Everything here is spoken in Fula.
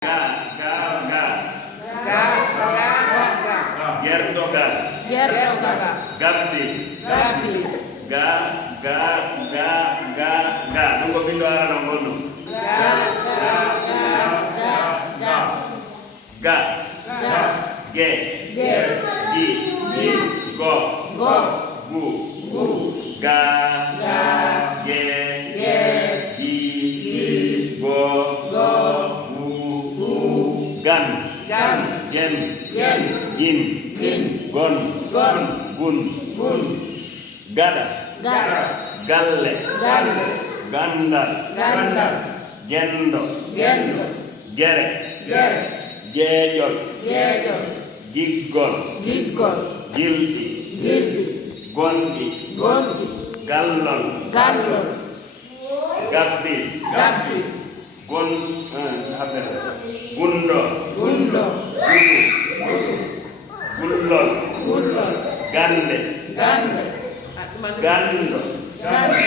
Ga, ga, ga. Ga, Gertoga. Gabdi. Ga, ga, ga, ga, ga. Nunggu pintu arah nongkono. Ga. Ge. Gi. Go. Gu. Ga. Ge. Gi. Go. Gu. Gan. Gen. Gin. Gon. Gun. Gada. Galle. Ganda. Gendo. Gere. Jejol. Giggol. Gildi. Gondi. Gallon. Gabbi. Gundo. Gullol. Gande. Gando. Galle.